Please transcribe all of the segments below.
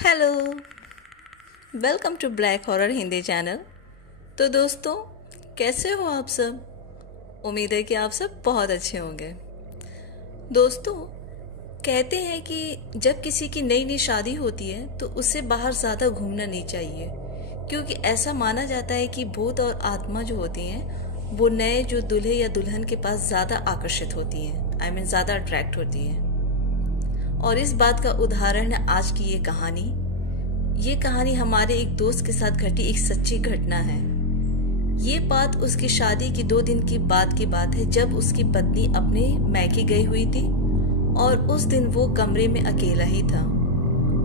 Hello, welcome to black horror Hindi channel. तो दोस्तों, कैसे हो आप सब? उम्मीद है कि आप सब बहुत अच्छे होंगे। दोस्तों, कहते हैं कि जब किसी की नई नई शादी होती है तो उसे बाहर ज़्यादा घूमना नहीं चाहिए, क्योंकि ऐसा माना जाता है कि भूत और आत्मा जो होती हैं वो नए जो दूल्हे या दुल्हन के पास ज़्यादा आकर्षित होती हैं, ज़्यादा अट्रैक्ट होती हैं। और इस बात का उदाहरण है आज की ये कहानी हमारे एक दोस्त के साथ घटी एक सच्ची घटना है। ये बात उसकी शादी की 2 दिन की बात है, जब उसकी पत्नी अपने मैके गई हुई थी और उस दिन वो कमरे में अकेला ही था।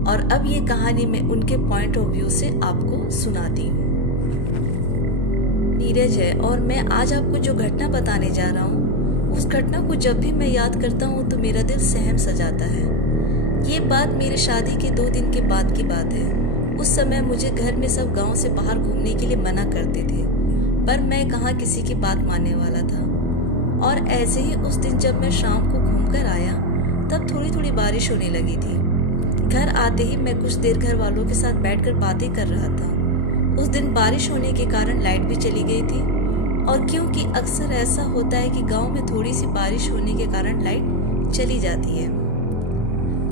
और अब ये कहानी मैं उनके पॉइंट ऑफ व्यू से आपको सुनाती हूँ। नीरज है और मैं आज आपको जो घटना बताने जा रहा हूँ, उस घटना को जब भी मैं याद करता हूँ तो मेरा दिल सहम सा जाता है। ये बात मेरी शादी के 2 दिन के बाद की बात है। उस समय मुझे घर में सब गांव से बाहर घूमने के लिए मना करते थे, पर मैं कहाँ किसी की बात मानने वाला था। और ऐसे ही उस दिन जब मैं शाम को घूमकर आया तब थोड़ी थोड़ी बारिश होने लगी थी। घर आते ही मैं कुछ देर घर वालों के साथ बैठकर बातें कर रहा था। उस दिन बारिश होने के कारण लाइट भी चली गई थी, और क्योंकि अक्सर ऐसा होता है कि गाँव में थोड़ी सी बारिश होने के कारण लाइट चली जाती है।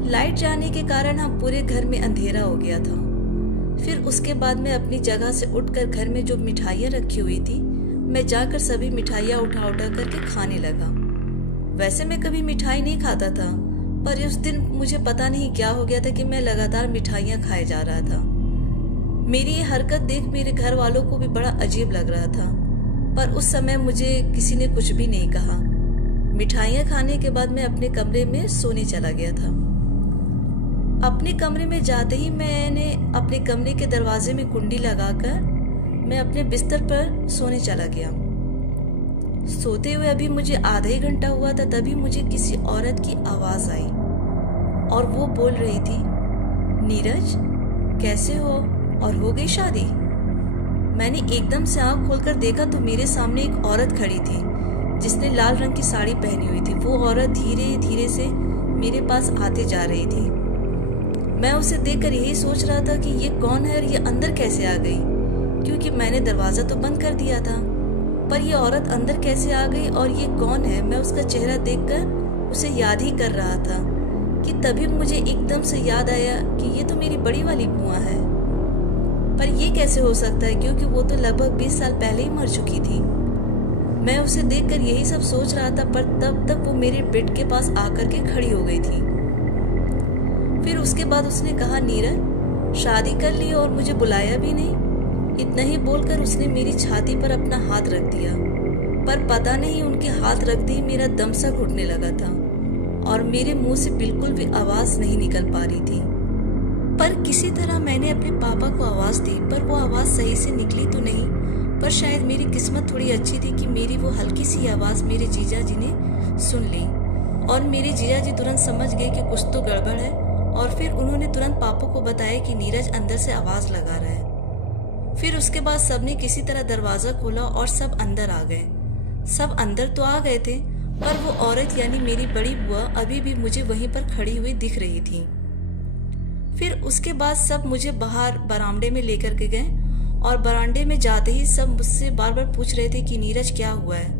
लाइट जाने के कारण हम पूरे घर में अंधेरा हो गया था। फिर उसके बाद मैं अपनी जगह से उठकर घर में जो मिठाइयाँ रखी हुई थी, मैं जाकर सभी मिठाइयाँ उठा करके खाने लगा। वैसे मैं कभी मिठाई नहीं खाता था, पर उस दिन मुझे पता नहीं क्या हो गया था कि मैं लगातार मिठाइयाँ खाए जा रहा था। मेरी ये हरकत देख मेरे घर वालों को भी बड़ा अजीब लग रहा था, पर उस समय मुझे किसी ने कुछ भी नहीं कहा। मिठाइयाँ खाने के बाद मैं अपने कमरे में सोने चला गया था। अपने कमरे में जाते ही मैंने अपने कमरे के दरवाजे में कुंडी लगाकर मैं अपने बिस्तर पर सोने चला गया। सोते हुए अभी मुझे आधा ही घंटा हुआ था, तभी मुझे किसी औरत की आवाज आई और वो बोल रही थी, नीरज कैसे हो और हो गई शादी? मैंने एकदम से आंख खोलकर देखा तो मेरे सामने एक औरत खड़ी थी जिसने लाल रंग की साड़ी पहनी हुई थी। वो औरत धीरे धीरे से मेरे पास आते जा रही थी। मैं उसे देखकर यही सोच रहा था कि ये कौन है और ये अंदर कैसे आ गई, क्योंकि मैंने दरवाजा तो बंद कर दिया था। पर ये औरत अंदर कैसे आ गई और ये कौन है? मैं उसका चेहरा देखकर उसे याद ही कर रहा था कि तभी मुझे एकदम से याद आया कि ये तो मेरी बड़ी वाली बुआ है। पर ये कैसे हो सकता है, क्योंकि वो तो लगभग 20 साल पहले ही मर चुकी थी। मैं उसे देखकर यही सब सोच रहा था, पर तब तक वो मेरे बेड के पास आकर के खड़ी हो गई थी। फिर उसके बाद उसने कहा, नीरज शादी कर ली और मुझे बुलाया भी नहीं। इतना ही बोलकर उसने मेरी छाती पर अपना हाथ रख दिया, पर पता नहीं उनके हाथ रखते ही मेरा दम सा घुटने लगा था और मेरे मुंह से बिल्कुल भी आवाज नहीं निकल पा रही थी। पर किसी तरह मैंने अपने पापा को आवाज दी, पर वो आवाज सही से निकली तो नहीं, पर शायद मेरी किस्मत थोड़ी अच्छी थी कि मेरी वो हल्की सी आवाज मेरे जीजा जी ने सुन ली। और मेरे जीजा जी तुरंत समझ गए कि कुछ तो गड़बड़ है, और फिर उन्होंने तुरंत पापा को बताया कि नीरज अंदर से आवाज लगा रहा है। फिर उसके बाद सबने किसी तरह दरवाजा खोला और सब अंदर आ गए। सब अंदर तो आ गए थे, पर वो औरत यानी मेरी बड़ी बुआ अभी भी मुझे वहीं पर खड़ी हुई दिख रही थी। फिर उसके बाद सब मुझे बाहर बरामदे में लेकर के गए, और बरामदे में जाते ही सब मुझसे बार बार पूछ रहे थे कि नीरज क्या हुआ है।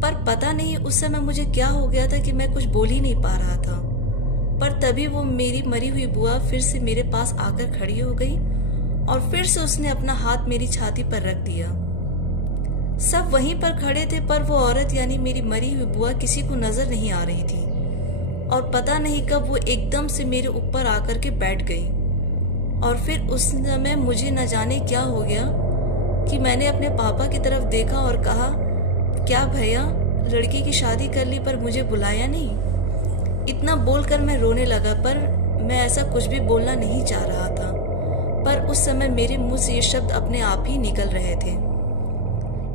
पर पता नहीं उस समय मुझे क्या हो गया था कि मैं कुछ बोल ही नहीं पा रहा था। पर तभी वो मेरी मरी हुई बुआ फिर से मेरे पास आकर खड़ी हो गई और फिर से उसने अपना हाथ मेरी छाती पर रख दिया। सब वहीं पर खड़े थे, पर वो औरत यानी मेरी मरी हुई बुआ किसी को नजर नहीं आ रही थी। और पता नहीं कब वो एकदम से मेरे ऊपर आकर के बैठ गई। और फिर उस समय मुझे न जाने क्या हो गया कि मैंने अपने पापा की तरफ देखा और कहा, क्या भैया लड़की की शादी कर ली पर मुझे बुलाया नहीं? इतना बोलकर मैं रोने लगा, पर मैं ऐसा कुछ भी बोलना नहीं चाह रहा था। पर उस समय मेरे मुंह से ये शब्द अपने आप ही निकल रहे थे।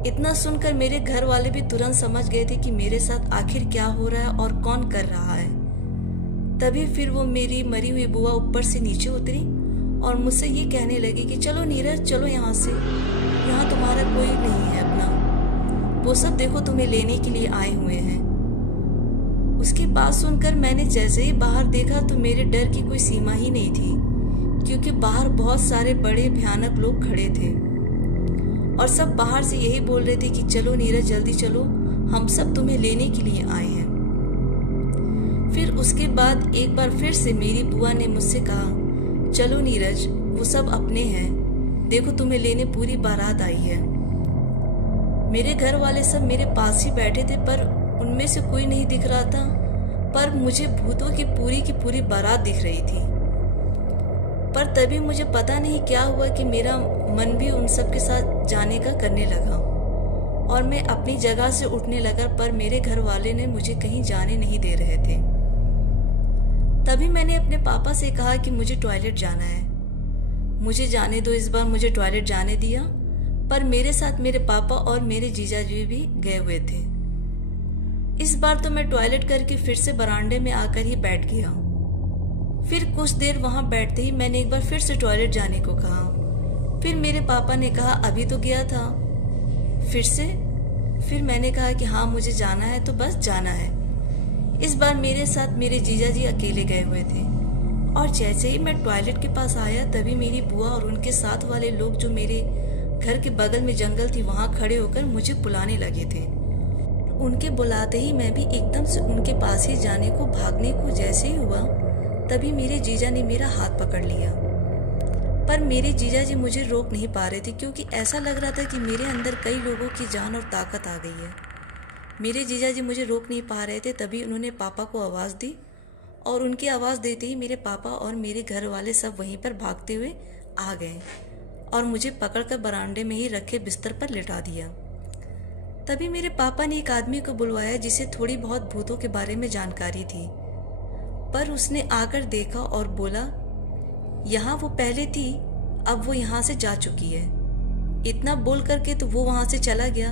इतना सुनकर मेरे घर वाले भी तुरंत समझ गए थे कि मेरे साथ आखिर क्या हो रहा है और कौन कर रहा है। तभी फिर वो मेरी मरी हुई बुआ ऊपर से नीचे उतरी और मुझसे ये कहने लगी कि चलो नीरज चलो यहाँ से, यहाँ तुम्हारा कोई नहीं है अपना, वो सब देखो तुम्हें लेने के लिए आए हुए हैं। उसकी बात सुनकर मैंने जैसे ही बाहर देखा तो मेरे डर की कोई सीमा ही नहीं थी, क्योंकि बाहर बहुत सारे बड़े भयानक लोग खड़े थे और सब बाहर से यही बोल रहे थे कि चलो नीरज जल्दी चलो, हम सब तुम्हें लेने के लिए आए हैं। फिर उसके बाद एक बार फिर से मेरी बुआ ने मुझसे कहा, चलो नीरज, वो सब अपने हैं, देखो तुम्हें लेने पूरी बारात आई है। मेरे घर वाले सब मेरे पास ही बैठे थे, पर उनमें से कोई नहीं दिख रहा था, पर मुझे भूतों की पूरी बारात दिख रही थी। पर तभी मुझे पता नहीं क्या हुआ कि मेरा मन भी उन सब के साथ जाने का करने लगा और मैं अपनी जगह से उठने लगा, पर मेरे घर वाले ने मुझे कहीं जाने नहीं दे रहे थे। तभी मैंने अपने पापा से कहा कि मुझे टॉयलेट जाना है, मुझे जाने दो। इस बार मुझे टॉयलेट जाने दिया, पर मेरे साथ मेरे पापा और मेरे जीजाजी भी गए हुए थे। इस बार तो मैं टॉयलेट करके फिर से बरामदे में आकर ही बैठ गया। फिर कुछ देर वहां बैठते ही मैंने एक बार फिर से टॉयलेट जाने को कहा। फिर मेरे पापा ने कहा अभी तो गया था फिर मैंने कहा कि हाँ मुझे जाना है, तो बस जाना है। इस बार मेरे साथ मेरे जीजाजी अकेले गए हुए थे और जैसे ही मैं टॉयलेट के पास आया तभी मेरी बुआ और उनके साथ वाले लोग जो मेरे घर के बगल में जंगल थी वहां खड़े होकर मुझे बुलाने लगे थे। उनके बुलाते ही मैं भी एकदम से उनके पास ही जाने को भागने को जैसे ही हुआ तभी मेरे जीजा ने मेरा हाथ पकड़ लिया, पर मेरे जीजा जी मुझे रोक नहीं पा रहे थे क्योंकि ऐसा लग रहा था कि मेरे अंदर कई लोगों की जान और ताकत आ गई है। मेरे जीजा जी मुझे रोक नहीं पा रहे थे, तभी उन्होंने पापा को आवाज़ दी और उनकी आवाज़ देते ही मेरे पापा और मेरे घर वाले सब वहीं पर भागते हुए आ गए और मुझे पकड़कर बरामदे में ही रखे बिस्तर पर लिटा दिया। तभी मेरे पापा ने एक आदमी को बुलवाया जिसे थोड़ी बहुत भूतों के बारे में जानकारी थी, पर उसने आकर देखा और बोला यहाँ वो पहले थी, अब वो यहाँ से जा चुकी है। इतना बोल करके तो वो वहाँ से चला गया,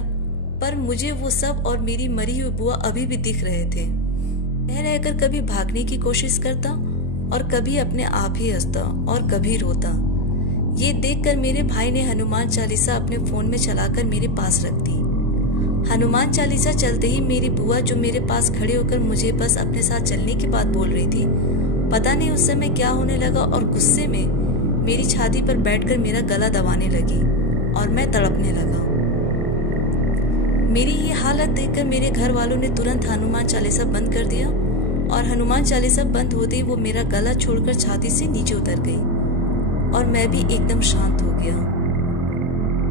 पर मुझे वो सब और मेरी मरी हुई बुआ अभी भी दिख रहे थे। मैं रहकर कभी भागने की कोशिश करता और कभी अपने आप ही हंसता और कभी रोता। ये देखकर मेरे भाई ने हनुमान चालीसा अपने फोन में चलाकर मेरे पास रख दी। हनुमान चालीसा चलते ही मेरी बुआ जो मेरे पास खड़े होकर मुझे बस अपने साथ चलने की बात बोल रही थी, पता नहीं उस समय क्या होने लगा और गुस्से में मेरी छाती पर बैठकर मेरा गला दबाने लगी और मैं तड़पने लगा। मेरी ये हालत देखकर मेरे घर वालों ने तुरंत हनुमान चालीसा बंद कर दिया और हनुमान चालीसा बंद होते ही वो मेरा गला छोड़कर छाती से नीचे उतर गई और मैं भी एकदम शांत हो गया।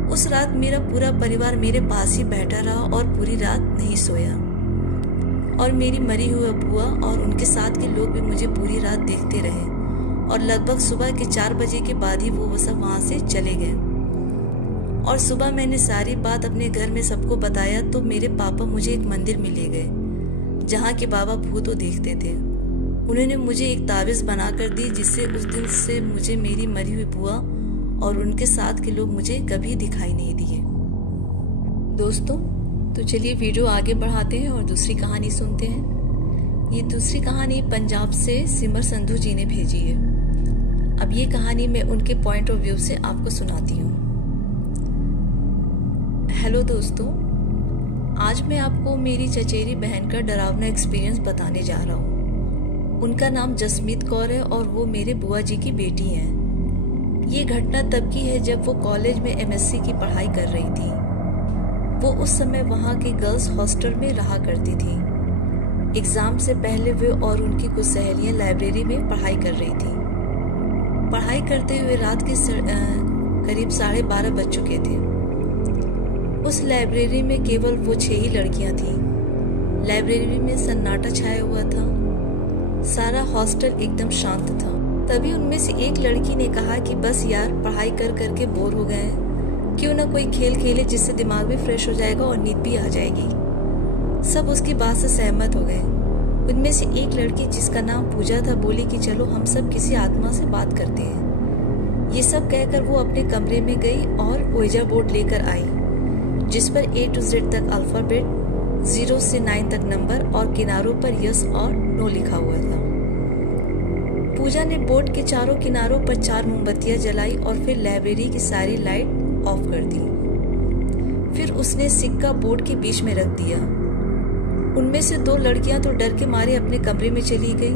उस रात मेरा पूरा परिवार मेरे पास ही बैठा रहा और पूरी रात नहीं सोया और मेरी मरी हुई बुआ और उनके साथ के लोग भी मुझे पूरी रात देखते रहे और लगभग सुबह के 4 बजे के बाद ही वो सब वहां से चले गए। और सुबह मैंने सारी बात अपने घर में सबको बताया तो मेरे पापा मुझे एक मंदिर में ले गए जहाँ के बाबा भूतों देखते थे। उन्होंने मुझे एक ताबीज बना कर दी जिससे उस दिन से मुझे मेरी मरी हुई बुआ और उनके साथ के लोग मुझे कभी दिखाई नहीं दिए। दोस्तों, तो चलिए वीडियो आगे बढ़ाते हैं और दूसरी कहानी सुनते हैं। ये दूसरी कहानी पंजाब से सिमर संधू जी ने भेजी है। अब ये कहानी मैं उनके पॉइंट ऑफ व्यू से आपको सुनाती हूँ। हेलो दोस्तों, आज मैं आपको मेरी चचेरी बहन का डरावना एक्सपीरियंस बताने जा रहा हूँ। उनका नाम जसमीत कौर है और वो मेरे बुआ जी की बेटी हैं। ये घटना तब की है जब वो कॉलेज में एमएससी की पढ़ाई कर रही थी। वो उस समय वहाँ के गर्ल्स हॉस्टल में रहा करती थी। एग्जाम से पहले वे और उनकी कुछ सहेलियां लाइब्रेरी में पढ़ाई कर रही थी। पढ़ाई करते हुए रात के करीब 12:30 बज चुके थे। उस लाइब्रेरी में केवल वो 6 ही लड़कियां थीं। लाइब्रेरी में सन्नाटा छाया हुआ था। सारा हॉस्टल एकदम शांत था। तभी उनमें से एक लड़की ने कहा कि बस यार, पढ़ाई कर करके बोर हो गए हैं, क्यों ना कोई खेल खेले जिससे दिमाग भी फ्रेश हो जाएगा और नींद भी आ जाएगी। सब उसकी बात से सहमत हो गए। उनमें से एक लड़की जिसका नाम पूजा था बोली कि चलो हम सब किसी आत्मा से बात करते हैं। ये सब कहकर वो अपने कमरे में गई और ओइजा बोर्ड लेकर आई जिस पर A to Z तक अल्फाबेट, 0 से 9 तक नंबर और किनारों पर यस और नो लिखा हुआ था। पूजा ने बोर्ड के चारों किनारों पर 4 मोमबत्तियां जलाई और फिर लाइब्रेरी की सारी लाइट ऑफ कर दी। फिर उसने सिक्का बोर्ड के बीच में रख दिया। उनमें से 2 लड़कियां तो डर के मारे अपने कमरे में चली गई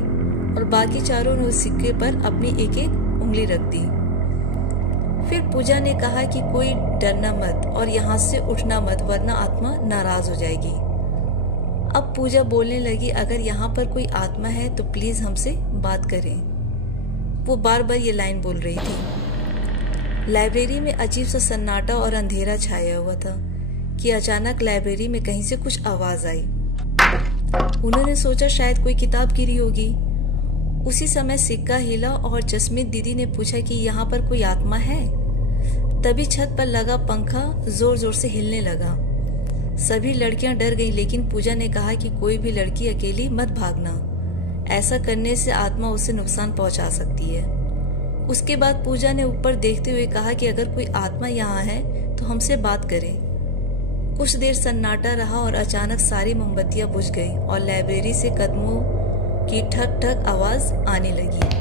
और बाकी चारों ने उस सिक्के पर अपनी एक-एक उंगली रख दी। फिर पूजा ने कहा कि कोई डरना मत और यहाँ से उठना मत, वरना आत्मा नाराज हो जाएगी। अब पूजा बोलने लगी, अगर यहाँ पर कोई आत्मा है तो प्लीज हमसे बात करें। वो बार बार ये लाइन बोल रही थी। लाइब्रेरी में अजीब सा सन्नाटा और अंधेरा छाया हुआ था कि अचानक लाइब्रेरी में कहीं से कुछ आवाज आई। उन्होंने सोचा शायद कोई किताब गिरी होगी। उसी समय सिक्का हिला और जसमीत दीदी ने पूछा कि यहाँ पर कोई आत्मा है। तभी छत पर लगा पंखा जोर जोर से हिलने लगा। सभी लड़कियां डर गईं, लेकिन पूजा ने कहा कि कोई भी लड़की अकेली मत भागना, ऐसा करने से आत्मा उसे नुकसान पहुंचा सकती है। उसके बाद पूजा ने ऊपर देखते हुए कहा कि अगर कोई आत्मा यहाँ है तो हमसे बात करे। कुछ देर सन्नाटा रहा और अचानक सारी मोमबत्तियां बुझ गई और लाइब्रेरी से कदमों की ठक ठक आवाज आने लगी।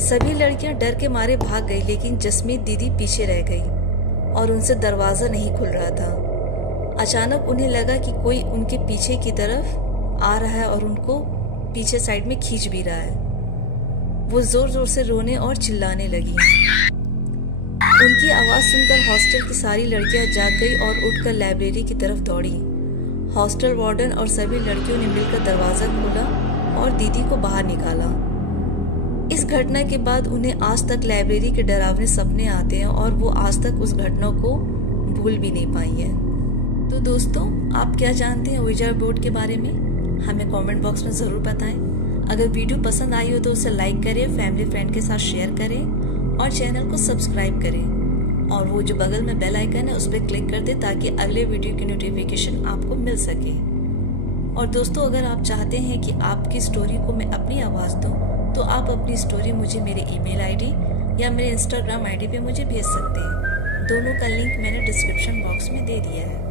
सभी लड़कियां डर के मारे भाग गई, लेकिन जसमीत दीदी पीछे रह गई और उनसे दरवाजा नहीं खुल रहा था। अचानक उन्हें लगा कि कोई उनके पीछे की तरफ आ रहा है और उनको पीछे साइड में खींच भी रहा है। वो जोर जोर से रोने और चिल्लाने लगी। उनकी आवाज सुनकर हॉस्टल की सारी लड़कियां जाग गई और उठकर लाइब्रेरी की तरफ दौड़ी। हॉस्टल वार्डन और सभी लड़कियों ने मिलकर दरवाजा खोला और दीदी को बाहर निकाला। इस घटना के बाद उन्हें आज तक लाइब्रेरी के डरावने सपने आते हैं और वो आज तक उस घटना को भूल भी नहीं पाई है। तो दोस्तों, आप क्या जानते हैं ouija बोर्ड के बारे में? हमें कमेंट बॉक्स में ज़रूर बताएं। अगर वीडियो पसंद आई हो तो उसे लाइक करें, फैमिली फ्रेंड के साथ शेयर करें और चैनल को सब्सक्राइब करें। और वो जो बगल में बेल आइकन है उस पर क्लिक कर दें ताकि अगले वीडियो की नोटिफिकेशन आपको मिल सके। और दोस्तों, अगर आप चाहते हैं कि आपकी स्टोरी को मैं अपनी आवाज़ दूं, तो आप अपनी स्टोरी मुझे मेरे ईमेल आईडी या मेरे इंस्टाग्राम आईडी पे मुझे भेज सकते हैं। दोनों का लिंक मैंने डिस्क्रिप्शन बॉक्स में दे दिया है।